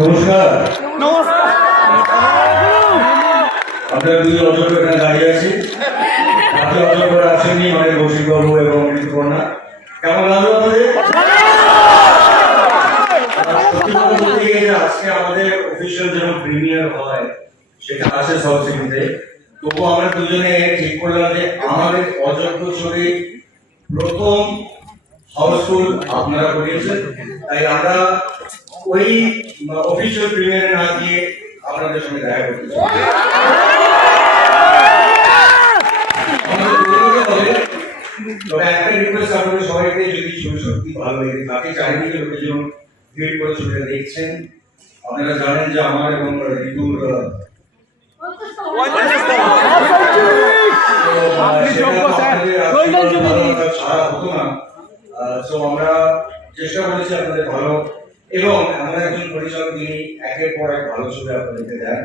নমস্কার। আপনারা দুই অযোগ্য এখানে দাঁড়িয়ে আছি। আপনি অযোগ্য আসেননি আমাদের কৌশিকবাবু এবং ঋতুপর্ণা কেমন লাগল আপনাদের? আজকে আমাদের অফিসিয়াল যেমন প্রিমিয়ার হয় সেটা আছে সাউথ সিটিতে তবু আমরা দুজনে ঠিক করলাম যে আমাদের অযোগ্য ছবি প্রথম হাউসফুল আপনারা করিয়েছেন। তাই আমরা ওই অফিসিয়াল প্রিমিয়ারে না গিয়ে আপনাদের সঙ্গে দেখা করতে চাই। আমাদের দুজনকে হবে, তবে একটা রিকোয়েস্ট আপনাদের সবাইকে যদি ছবি সত্যি ভালো লেগে থাকে চারিদিকে লোকজন ভিড় করে ছবিটা দেখছেন আপনারা জানেন যে আমার এবং ঋতুর আহ, হতো না। তো আমরা চেষ্টা করেছি আপনাদের ভালো। এবং আমরা একজন পরিচালক তিনি একের পর এক ভালো ছবি আপনাদেরকে দেন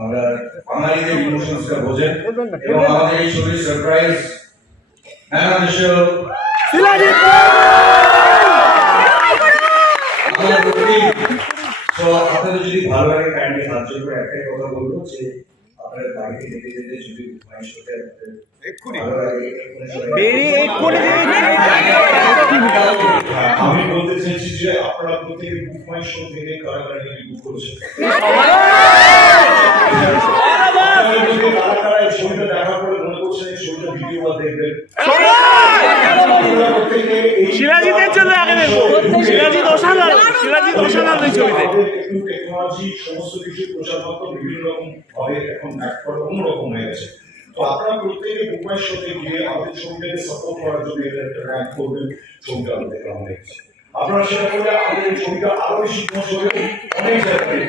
আমরা বাঙালিদের ইমোশনসটা বোঝেন। এবং আমাদের এই ছবির সারপ্রাইজ তো আপনাদের যদি ভালো লাগে কাইন্ডলি সাহায্য করে একটাই কথা বলব যে আপনারা বাড়িতে যেতে যেতে যদি ঘুমাই সাথে আপনাদের ভালো লাগে আপনারা প্রত্যেকে বুক মাই শো থেকে কারা কারা টিকিট বুক করেছেন? কারা কারা এই ছবিটা দেখার পরে মনে করছেন এই ছবিটা ভিডিও বা দেখবেন। আপনারা প্রত্যেকে এই- শিলাজিতের জন্য আগে দেখব। শিলাজিৎ অসাধারণ শিলাজিৎ অসাধারণ এই ছবিতে। টেকনোলজি সমস্ত কিছু প্রচারপত্র বিভিন্ন রকম ভাবে এখন এক করে অন্যরকম হয়ে গেছে। তো আপনারা প্রত্যেকে বুকমাই শোতে গিয়ে আমাদের ছবিটাকে সাপোর্ট করার জন্য এটা একটা র্যাঙ্ক করবেন ছবিটা আমাদের কেমন লেগেছে আপনারা সেটা করলে আমাদের ছবিটা আরও বেশি ফেমাস হবে অনেক জায়গায়।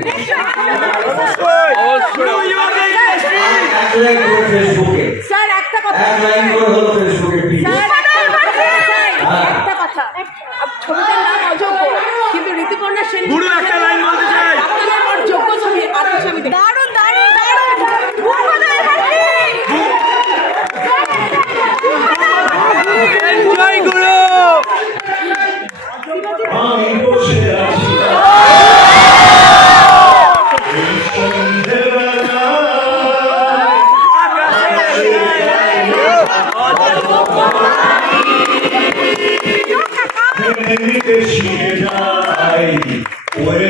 মেঘে শিখে যায় ওরে